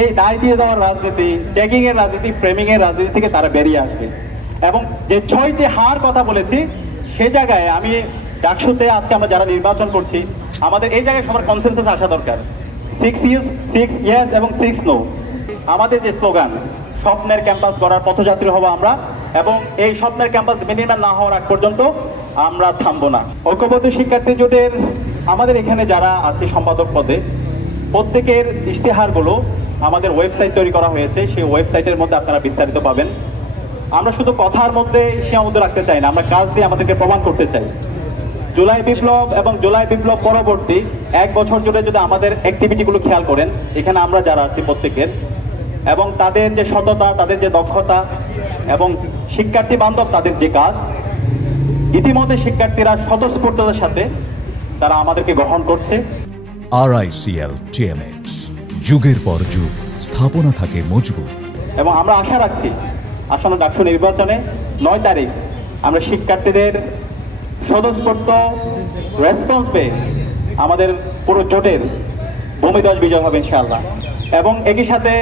এই দায় দিয়ে দেওয়ার রাজনীতি, ট্যাগিং এর রাজনীতি, ফ্রেমিং এর রাজনীতি থেকে তারা বেরিয়ে আসবে। এবং যে 6টি হার কথা বলেছি, সে জায়গায় আমি ডাকসুতে আজকে আমরা যারা নির্বাচন করছি, আমাদের এই জায়গায় সবার কনসেনসাস আসা দরকার। 6 ইয়েস এবং 6 নো। আমাদের যে স্লোগান, স্বপ্নের ক্যাম্পাস গড়ার পথযাত্রী হব আমরা, এবং এই স্বপ্নের ক্যাম্পাস বিনির্মাণ না হওয়ার আগ পর্যন্ত আমরা থামবো না। ঐক্যবদ্ধ শিক্ষার্থী জোটের আমাদের এখানে যারা আছে সম্পাদক পদে, প্রত্যেকের ইশতেহারগুলো আমাদের ওয়েবসাইট তৈরি করা হয়েছে। সেই ওয়েবসাইটের মধ্যে আপনারা বিস্তারিত পাবেন। আমরা শুধু কথার মধ্যে সীমাবদ্ধ রাখতে চাই না, আমরা কাজ দিয়ে আমাদেরকে প্রমাণ করতে চাই। জুলাই বিপ্লব এবং জুলাই বিপ্লব পরবর্তী 1 বছর জুড়ে যদি আমাদের অ্যাক্টিভিটিগুলো খেয়াল করেন, এখানে আমরা যারা আছি প্রত্যেকের, এবং তাদের যে সততা, তাদের যে দক্ষতা এবং শিক্ষার্থী বান্ধব তাদের যে কাজ, ইতিমধ্যে শিক্ষার্থীরা স্বতঃস্ফূর্ততার সাথে তারা আমাদেরকে গ্রহণ করছে। RICL TMX, যুগের পর যুগ স্থাপনা থাকে মজবুত। এবং আমরা আশা রাখছি আসন্ন ডাকসু নির্বাচনে 9 তারিখ আমরা শিক্ষার্থীদের স্বতঃস্ফূর্ত রেসপন্স পেয়ে আমাদের পুরো জোটের ভূমিধ্বজ বিজয় হবে ইনশাআল্লাহ। এবং একই সাথে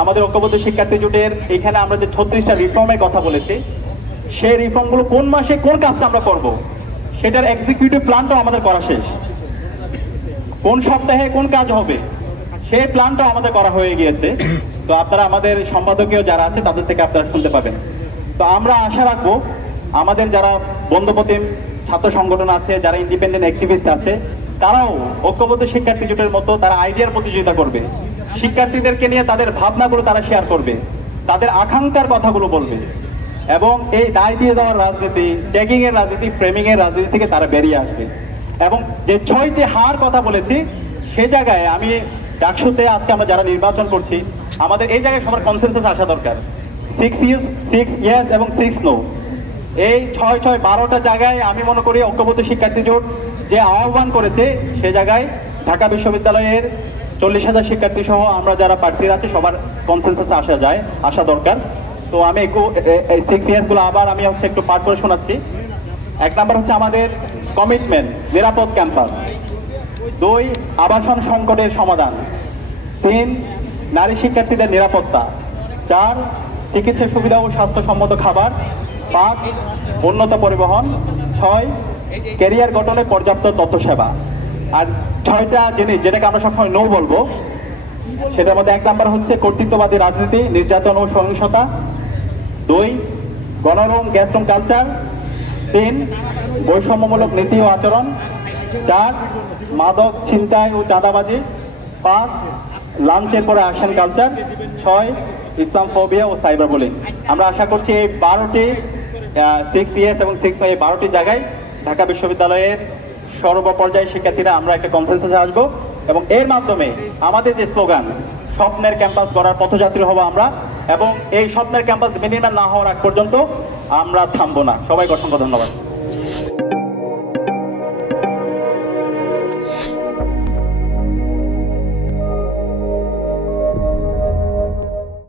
আমাদের ঐক্যবদ্ধ শিক্ষার্থী জোটের এখানে আমরা যে 36টা রিফর্মের কথা বলেছি, সেই রিফর্মগুলো কোন মাসে কোন কাজটা আমরা করব, সেটার এক্সিকিউটিভ প্ল্যানটাও আমাদের করা শেষ। কোন সপ্তাহে কোন কাজ হবে সেই প্ল্যানটাও আমাদের করা হয়ে গিয়েছে। তো আপনারা আমাদের সম্পাদকীয় যারা আছে তাদের থেকে আপনারা শুনতে পাবেন। তো আমরা আশা রাখবো আমাদের যারা বন্ধুপ্রতিম ছাত্র সংগঠন আছে, যারা ইন্ডিপেন্ডেন্ট অ্যাক্টিভিস্ট আছে, তারাও ঐক্যবদ্ধ শিক্ষার্থী জোটের মতো তারা আইডিয়ার প্রতিযোগিতা করবে। শিক্ষার্থীদেরকে নিয়ে তাদের ভাবনাগুলো তারা শেয়ার করবে, তাদের আকাঙ্ক্ষার কথাগুলো বলবে, এবং এই দায় দিয়ে দেওয়ার রাজনীতি, ট্যাগিং এর রাজনীতি, ফ্রেমিং এর রাজনীতি থেকে তারা বেরিয়ে আসবে। এবং যে 6টি হার কথা বলেছি, সে জায়গায় আমি ডাকসুতে আজকে আমরা যারা নির্বাচন করছি, আমাদের এই জায়গায় সবার কনসেনসাস আসা দরকার। 6 ইয়েস এবং 6 নো। এই 6-12টা জায়গায় আমি মনে করি ঐক্যবদ্ধ শিক্ষার্থী জোট যে আহ্বান করেছে, সে জায়গায় ঢাকা বিশ্ববিদ্যালয়ের 40,000 শিক্ষার্থী সহ আমরা যারা প্রার্থীরা আছে সবার কনসেনসাস আসা দরকার। তো আমি এই 6 ইয়ার্স গুলো আবার আমি একটু পাঠ করে শোনাচ্ছি। 1 নাম্বার হচ্ছে আমাদের কমিটমেন্ট, নিরাপদ ক্যাম্পাস। 2, আবাসন সংকটের সমাধান। 3, নারী শিক্ষার্থীদের নিরাপত্তা। 4, চিকিৎসা সুবিধা ও স্বাস্থ্যসম্মত খাবার। 5, উন্নত পরিবহন। 6, ক্যারিয়ার গঠনে পর্যাপ্ত তথ্য সেবা। আর 6টা জিনিস যেটাকে আমরা সবসময় নো বলবো, সেটার মধ্যে 1 নাম্বার হচ্ছে কর্তৃত্ববাদী রাজনীতি, নির্যাতন ও সহিংসতা। 2, গণরুম গ্যাসরুম কালচার। 3, বৈষম্যমূলক নীতি ও আচরণ। 4, মাদক ছিনতাই ও চাঁদাবাজি। 5, লাঞ্চের পরে অ্যাকশন কালচার। 6, ইসলাম ফোবিয়া ও সাইবার বুলিং। আমরা আশা করছি এই 12টি 6 ইয়েস এবং 6 নো, এই 12টি জায়গায় ঢাকা বিশ্ববিদ্যালয়ের সর্বপর্যায়ের শিক্ষার্থীরা আমরা একটা কনসেনসাসে আসবো, এবং এর মাধ্যমে আমাদের যে স্লোগান, স্বপ্নের ক্যাম্পাস গড়ার পথযাত্রী হব আমরা, এবং এই স্বপ্নের ক্যাম্পাস বিনির্মাণ না হওয়ার আগ পর্যন্ত আমরা থামবো না। সবাইকে অসংখ্য ধন্যবাদ।